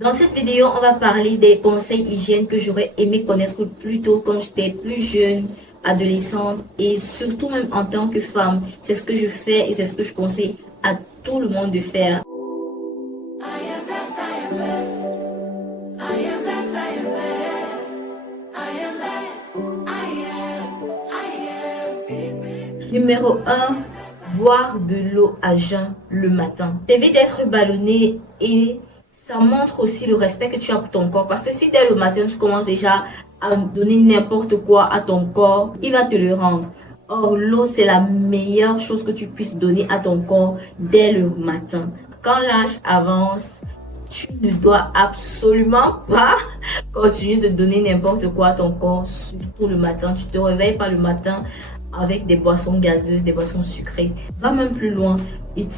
Dans cette vidéo, on va parler des conseils hygiène que j'aurais aimé connaître plus tôt quand j'étais plus jeune, adolescente et surtout même en tant que femme. C'est ce que je fais et c'est ce que je conseille à tout le monde de faire. Numéro un, boire de l'eau à jeun le matin. T'évites d'être ballonné et ça montre aussi le respect que tu as pour ton corps. Parce que si dès le matin, tu commences déjà à donner n'importe quoi à ton corps, il va te le rendre. Or, l'eau, c'est la meilleure chose que tu puisses donner à ton corps dès le matin. Quand l'âge avance, tu ne dois absolument pas continuer de donner n'importe quoi à ton corps, surtout le matin. Tu te réveilles pas le matin avec des boissons gazeuses, des boissons sucrées. Va même plus loin.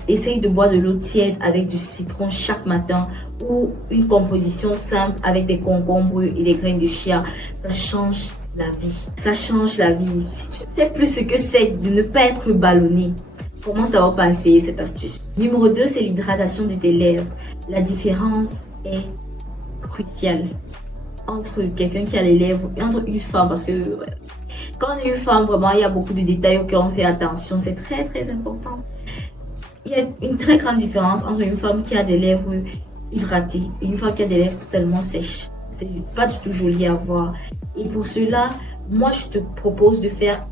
Essaye de boire de l'eau tiède avec du citron chaque matin ou une composition simple avec des concombres et des graines de chia. Ça change la vie. Ça change la vie. Si tu sais plus ce que c'est de ne pas être ballonné, commence d'abord par essayer cette astuce. Numéro 2, c'est l'hydratation de tes lèvres. La différence est cruciale entre quelqu'un qui a les lèvres et entre une femme, parce que quand on est une femme, vraiment, il y a beaucoup de détails auxquels on fait attention. C'est très, très important. Il y a une très grande différence entre une femme qui a des lèvres hydratées et une femme qui a des lèvres totalement sèches. C'est pas du tout joli à voir. Et pour cela, moi, je te propose de faire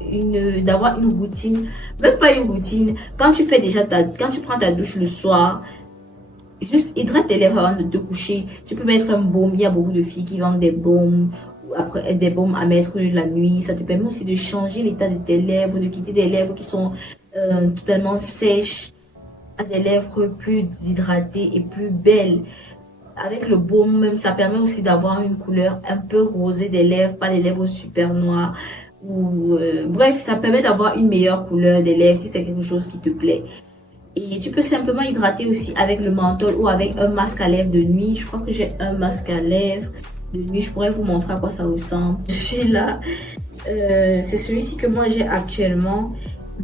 d'avoir une routine, même pas une routine. Quand tu fais déjà quand tu prends ta douche le soir, juste hydrate tes lèvres avant de te coucher. Tu peux mettre un baume. Il y a beaucoup de filles qui vendent des baumes. Après, des baumes à mettre la nuit. Ça te permet aussi de changer l'état de tes lèvres, de quitter des lèvres qui sont totalement sèches à des lèvres plus hydratées et plus belles. Avec le baume même, ça permet aussi d'avoir une couleur un peu rosée des lèvres, pas les lèvres super noires. Bref, ça permet d'avoir une meilleure couleur des lèvres si c'est quelque chose qui te plaît. Et tu peux simplement hydrater aussi avec le menthol ou avec un masque à lèvres de nuit. Je crois que j'ai un masque à lèvres de nuit. Je pourrais vous montrer à quoi ça ressemble. Je suis là. C'est celui-ci que moi j'ai actuellement.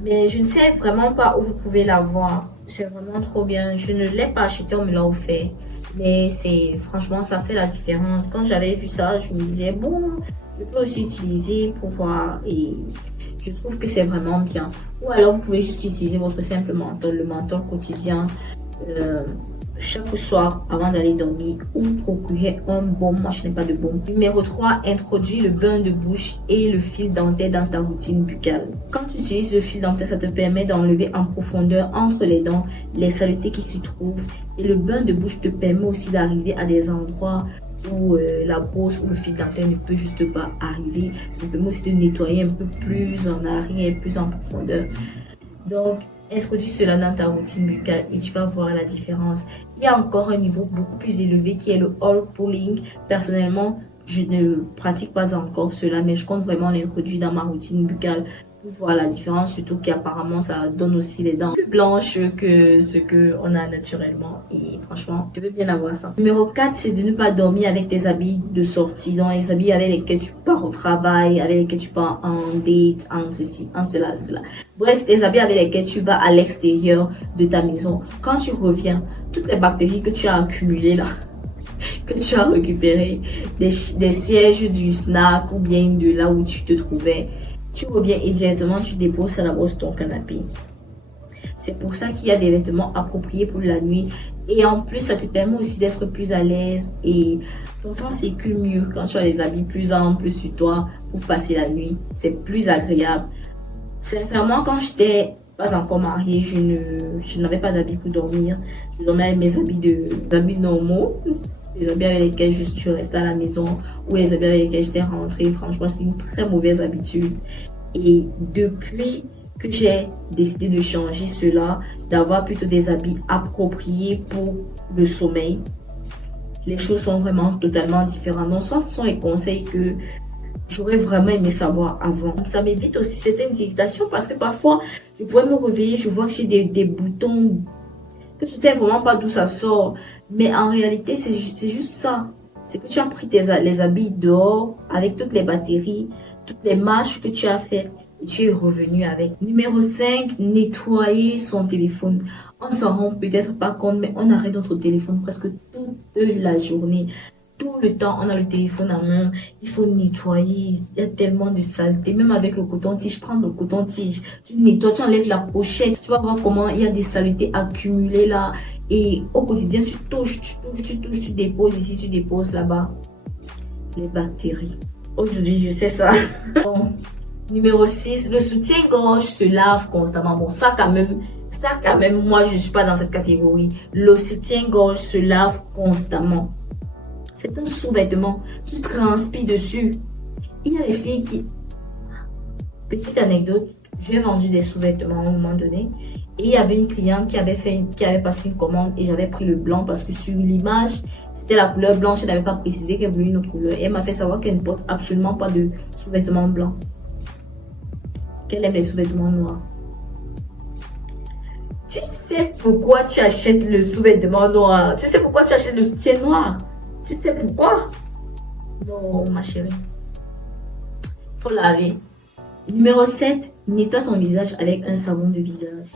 Mais je ne sais vraiment pas où vous pouvez l'avoir. C'est vraiment trop bien. Je ne l'ai pas acheté, on me l'a offert. Mais franchement, ça fait la différence. Quand j'avais vu ça, je me disais, bon, je peux aussi utiliser pour voir. Et je trouve que c'est vraiment bien. Ou alors, vous pouvez juste utiliser votre simple menthol, le menthol quotidien, chaque soir avant d'aller dormir, ou procurer un baume. Moi, je n'ai pas de baume. Numéro 3, introduis le bain de bouche et le fil dentaire dans ta routine buccale. Quand tu utilises le fil dentaire, ça te permet d'enlever en profondeur entre les dents les saletés qui s'y trouvent. Et le bain de bouche te permet aussi d'arriver à des endroits où la brosse ou le fil dentaire ne peut juste pas arriver. Ça permet aussi de nettoyer un peu plus en arrière, plus en profondeur. Donc, introduis cela dans ta routine buccale et tu vas voir la différence. Il y a encore un niveau beaucoup plus élevé qui est le hole pulling. Personnellement, je ne pratique pas encore cela, mais je compte vraiment l'introduire dans ma routine buccale pour voir la différence, surtout qu'apparemment ça donne aussi les dents plus blanches que ce qu'on a naturellement. Et franchement, je veux bien avoir ça. Numéro 4, c'est de ne pas dormir avec tes habits de sortie, donc les habits avec lesquels tu pars au travail, avec lesquels tu pars en date, en ceci, en cela, cela. Bref, tes habits avec lesquels tu vas à l'extérieur de ta maison. Quand tu reviens, toutes les bactéries que tu as accumulées là, que tu as récupérées, des sièges du snack ou bien de là où tu te trouvais, tu reviens et directement tu déposes ça d'abord sur ton canapé. C'est pour ça qu'il y a des vêtements appropriés pour la nuit. Et en plus, ça te permet aussi d'être plus à l'aise et ton sang circule mieux quand tu as des habits plus amples sur toi pour passer la nuit. C'est plus agréable. Sincèrement, quand j'étais pas encore mariée, je n'avais pas d'habits pour dormir. Je dormais avec mes habits normaux, les habits avec lesquels je restais à la maison ou les habits avec lesquels j'étais rentrée. Franchement, c'est une très mauvaise habitude. Et depuis que j'ai décidé de changer cela, d'avoir plutôt des habits appropriés pour le sommeil, les choses sont vraiment totalement différentes. Donc ça, ce sont les conseils que j'aurais vraiment aimé savoir avant. Ça m'évite aussi certaines irritations parce que parfois, je pourrais me réveiller, je vois que j'ai des boutons, que je ne sais vraiment pas d'où ça sort. Mais en réalité, c'est juste ça. C'est que tu as pris les habits dehors avec toutes les batteries, toutes les marches que tu as faites. et tu es revenu avec. Numéro 5, nettoyer son téléphone. On s'en rend peut-être pas compte, mais on arrête notre téléphone presque toute la journée. Tout le temps, on a le téléphone à main. Il faut nettoyer. Il y a tellement de saleté. Même avec le coton-tige, prends le coton-tige. Tu nettoies, tu enlèves la pochette. Tu vas voir comment il y a des saletés accumulées là. Et au quotidien, tu touches, tu déposes ici, tu déposes là-bas. Les bactéries. Aujourd'hui, je sais ça. Bon. Numéro 6, le soutien-gorge se lave constamment. Bon, ça quand même, moi, je ne suis pas dans cette catégorie. Le soutien-gorge se lave constamment. C'est un sous-vêtement. Tu transpires dessus. Il y a des filles qui... Petite anecdote, j'ai vendu des sous-vêtements à un moment donné. Et il y avait une cliente qui avait passé une commande et j'avais pris le blanc parce que sur l'image, c'était la couleur blanche. Elle n'avait pas précisé qu'elle voulait une autre couleur. Et elle m'a fait savoir qu'elle ne porte absolument pas de sous-vêtements blancs. Qu'elle aime les sous-vêtements noirs. Tu sais pourquoi tu achètes le sous-vêtement noir? Tu sais pourquoi tu achètes le soutien noir? Tu sais pourquoi? Non, ma chérie. Faut laver. Numéro 7, nettoie ton visage avec un savon de visage.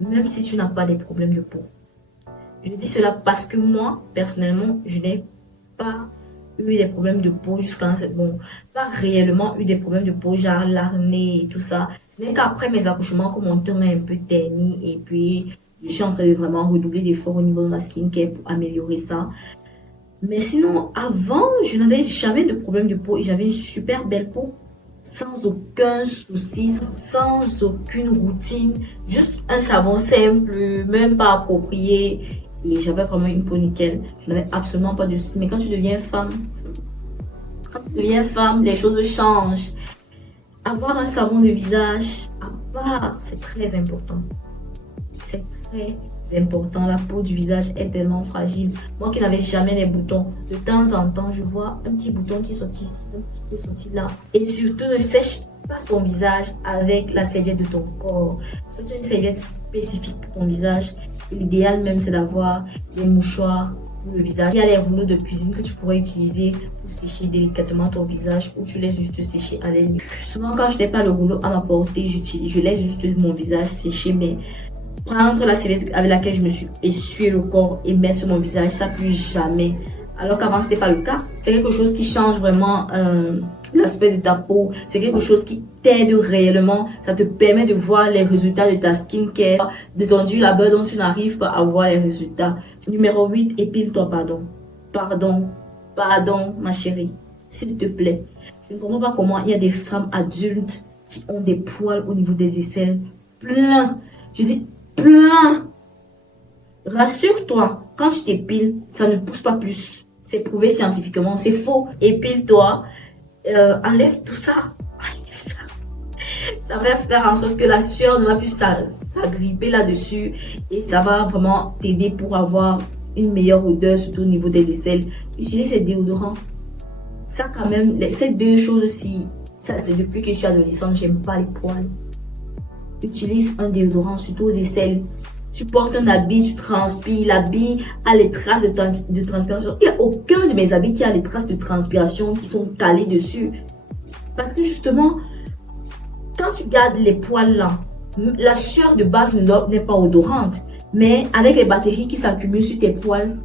Même si tu n'as pas des problèmes de peau. Je dis cela parce que moi, personnellement, je n'ai pas eu des problèmes de peau jusqu'à bon, pas réellement eu des problèmes de peau, genre l'acné et tout ça. Ce n'est qu'après mes accouchements que mon teint est un peu terni et puis je suis en train de vraiment redoubler d'efforts au niveau de ma skincare pour améliorer ça. Mais sinon, avant, je n'avais jamais de problème de peau et j'avais une super belle peau. Sans aucun souci, sans aucune routine. Juste un savon simple, même pas approprié. Et j'avais vraiment une peau nickel. Je n'avais absolument pas de souci. Mais quand tu deviens femme, les choses changent. Avoir un savon de visage à part, c'est très important. C'est très important. La peau du visage est tellement fragile. Moi qui n'avais jamais les boutons, de temps en temps, je vois un petit bouton qui est sorti ici, un petit peu sorti là. Et surtout, ne sèche pas ton visage avec la serviette de ton corps. C'est une serviette spécifique pour ton visage. L'idéal même, c'est d'avoir des mouchoirs pour le visage. Il y a les rouleaux de cuisine que tu pourrais utiliser pour sécher délicatement ton visage ou tu laisses juste sécher à l'aile. Souvent, quand je n'ai pas le rouleau à ma portée, je laisse juste mon visage sécher, mais prendre la serviette avec laquelle je me suis essuyé le corps et mettre sur mon visage, ça plus jamais. Alors qu'avant, ce n'était pas le cas. C'est quelque chose qui change vraiment l'aspect de ta peau. C'est quelque chose qui t'aide réellement. Ça te permet de voir les résultats de ta skincare, de ton huile à beurre dont tu n'arrives pas à voir les résultats. Numéro 8, épile-toi, Pardon, ma chérie. S'il te plaît. Je ne comprends pas comment il y a des femmes adultes qui ont des poils au niveau des aisselles. Plein. Je dis plein. Rassure-toi, quand tu t'épiles, ça ne pousse pas plus. C'est prouvé scientifiquement, c'est faux. Épile-toi, enlève tout ça. Enlève ça. Ça va faire en sorte que la sueur ne va plus s'agripper là-dessus et ça va vraiment t'aider pour avoir une meilleure odeur, surtout au niveau des aisselles. Utilise ces déodorants. Ça quand même, ces deux choses aussi, depuis que je suis adolescente, j'aime pas les poils. Utilise un déodorant, surtout aux aisselles. Tu portes un habit, tu transpires, l'habit a les traces de transpiration. Il n'y a aucun de mes habits qui a les traces de transpiration qui sont calées dessus. Parce que justement, quand tu gardes les poils là, la sueur de base n'est pas odorante. Mais avec les bactéries qui s'accumulent sur tes poils,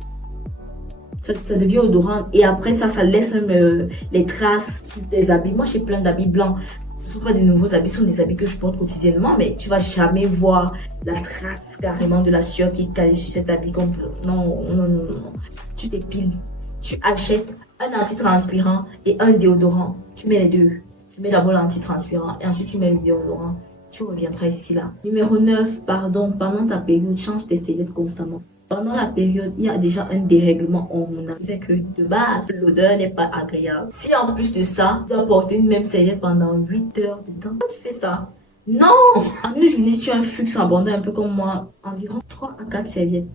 ça devient odorant. Et après ça laisse les traces des habits. Moi, j'ai plein d'habits blancs. Ce ne sont pas des nouveaux habits, ce sont des habits que je porte quotidiennement, mais tu ne vas jamais voir la trace carrément de la sueur qui est calée sur cet habit. Non. Tu t'épiles, tu achètes un antitranspirant et un déodorant. Tu mets les deux. Tu mets d'abord l'antitranspirant et ensuite tu mets le déodorant. Tu reviendras ici là. Numéro 9, pendant ta période, change tes serviettes constamment. Pendant la période, il y a déjà un dérèglement hormonal qui fait que de base, l'odeur n'est pas agréable. Si en plus de ça, tu dois porter une même serviette pendant 8 heures de temps, quand tu fais ça, non! En une journée, si tu as un flux abondant, un peu comme moi, environ 3 à 4 serviettes.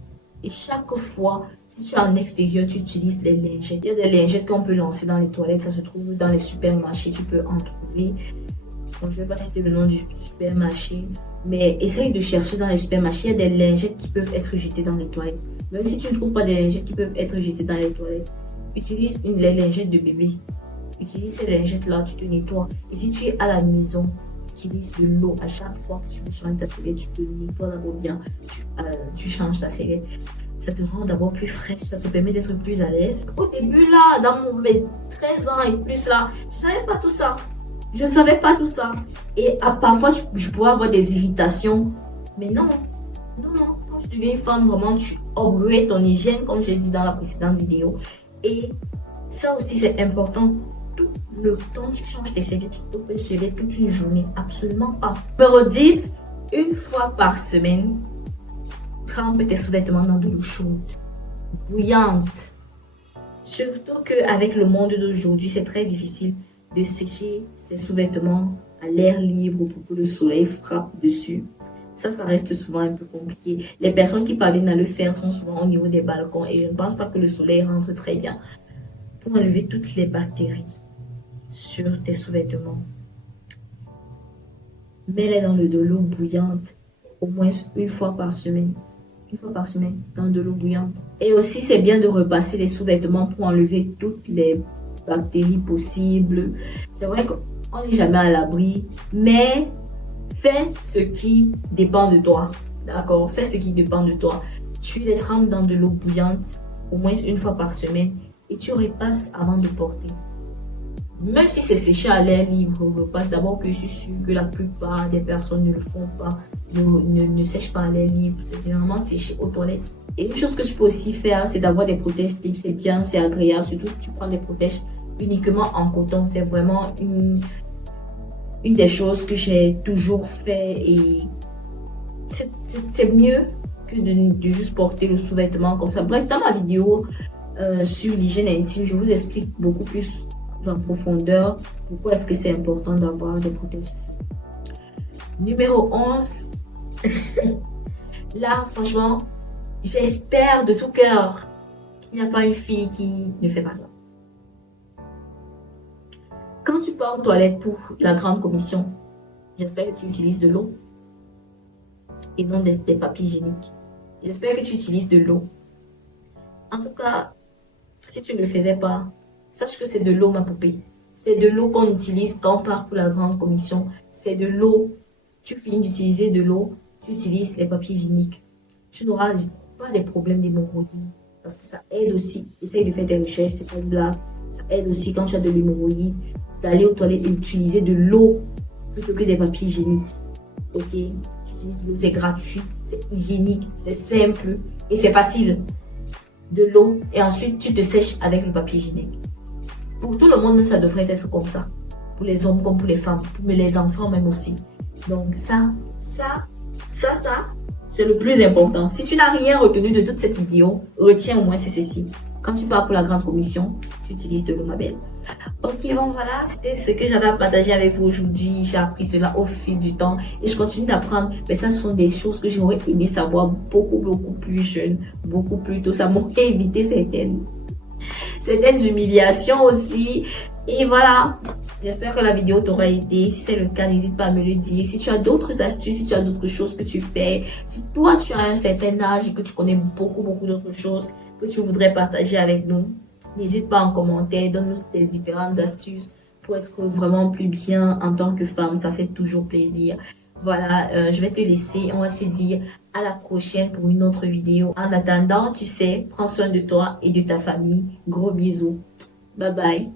Et chaque fois, si tu es en extérieur, tu utilises les lingettes. Il y a des lingettes qu'on peut lancer dans les toilettes, ça se trouve dans les supermarchés, tu peux en trouver. Donc, je ne vais pas citer le nom du supermarché, mais essaye de chercher dans les supermarchés. Il y a des lingettes qui peuvent être jetées dans les toilettes. Même si tu ne trouves pas des lingettes qui peuvent être jetées dans les toilettes, utilise les lingettes de bébé. utilise ces lingettes-là, tu te nettoies. Et si tu es à la maison, utilise de l'eau à chaque fois que tu veux changer ta serviette, tu te nettoies d'abord bien, tu changes ta serviette. Ça te rend d'abord plus fraîche, ça te permet d'être plus à l'aise. Au début là, dans mes 13 ans et plus là, je savais pas tout ça. Je ne savais pas tout ça. Et parfois, je pouvais avoir des irritations. Mais non, quand tu deviens une femme, vraiment, tu upgrades ton hygiène, comme je l'ai dit dans la précédente vidéo. Et ça aussi, c'est important. Tout le temps, tu changes tes serviettes, tu peux se lever toute une journée. Absolument pas. Numéro 10, une fois par semaine, trempe tes sous-vêtements dans de l'eau chaude, bouillante. Surtout qu'avec le monde d'aujourd'hui, c'est très difficile de sécher tes sous-vêtements à l'air libre pour que le soleil frappe dessus. Ça reste souvent un peu compliqué. Les personnes qui parviennent à le faire sont souvent au niveau des balcons et je ne pense pas que le soleil rentre très bien pour enlever toutes les bactéries sur tes sous-vêtements. Mets-les dans de l'eau bouillante au moins une fois par semaine. Une fois par semaine dans de l'eau bouillante. Et aussi, c'est bien de repasser les sous-vêtements pour enlever toutes les bactéries possibles. C'est vrai qu'on n'est jamais à l'abri, mais fais ce qui dépend de toi. D'accord? Fais ce qui dépend de toi. Tu les trempes dans de l'eau bouillante au moins une fois par semaine et tu repasses avant de porter. Même si c'est séché à l'air libre, repasse d'abord, que je suis sûre que la plupart des personnes ne le font pas, ne sèchent pas à l'air libre. C'est généralement séché aux toilettes. Et une chose que je peux aussi faire, c'est d'avoir des protèges type. C'est bien, c'est agréable, surtout si tu prends des protèges uniquement en coton. C'est vraiment une des choses que j'ai toujours fait et c'est mieux que de juste porter le sous-vêtement comme ça. Bref, dans ma vidéo sur l'hygiène intime, je vous explique beaucoup plus en profondeur pourquoi est-ce que c'est important d'avoir des protèges. Numéro 11. Là, franchement, j'espère de tout cœur qu'il n'y a pas une fille qui ne fait pas ça. Quand tu pars aux toilettes pour la grande commission, j'espère que tu utilises de l'eau et non des papiers hygiéniques. J'espère que tu utilises de l'eau. En tout cas, si tu ne le faisais pas, sache que c'est de l'eau, ma poupée. C'est de l'eau qu'on utilise quand on part pour la grande commission. C'est de l'eau. Tu finis d'utiliser de l'eau, tu utilises les papiers hygiéniques. Tu n'auras pas des problèmes d'hémorroïdes. Parce que ça aide aussi. Essaye de faire des recherches, c'est pas de blague. Ça aide aussi quand tu as de l'hémorroïde d'aller aux toilettes et utiliser de l'eau plutôt que des papiers hygiéniques. Ok? Tu utilises l'eau, c'est gratuit, c'est hygiénique, c'est simple et c'est facile. De l'eau et ensuite tu te sèches avec le papier hygiénique. Pour tout le monde, même ça devrait être comme ça. Pour les hommes comme pour les femmes, mais les enfants même aussi. Donc ça, c'est le plus important. Si tu n'as rien retenu de toute cette vidéo, retiens au moins c'est ceci. Quand tu pars pour la grande commission, tu utilises de l'eau, ma belle. Ok, bon voilà, c'était ce que j'avais à partager avec vous aujourd'hui. J'ai appris cela au fil du temps et je continue d'apprendre. Mais ça, ce sont des choses que j'aurais aimé savoir beaucoup plus jeune, beaucoup plus tôt. Ça m'aurait évité certaines humiliations aussi. Et voilà, j'espère que la vidéo t'aura aidé. Si c'est le cas, n'hésite pas à me le dire. Si tu as d'autres astuces, si tu as d'autres choses que tu fais, si toi tu as un certain âge et que tu connais beaucoup d'autres choses que tu voudrais partager avec nous, n'hésite pas en commentaire, donne-nous tes différentes astuces pour être vraiment plus bien en tant que femme. Ça fait toujours plaisir. Voilà, je vais te laisser. On va se dire à la prochaine pour une autre vidéo. En attendant, tu sais, prends soin de toi et de ta famille. Gros bisous. Bye bye.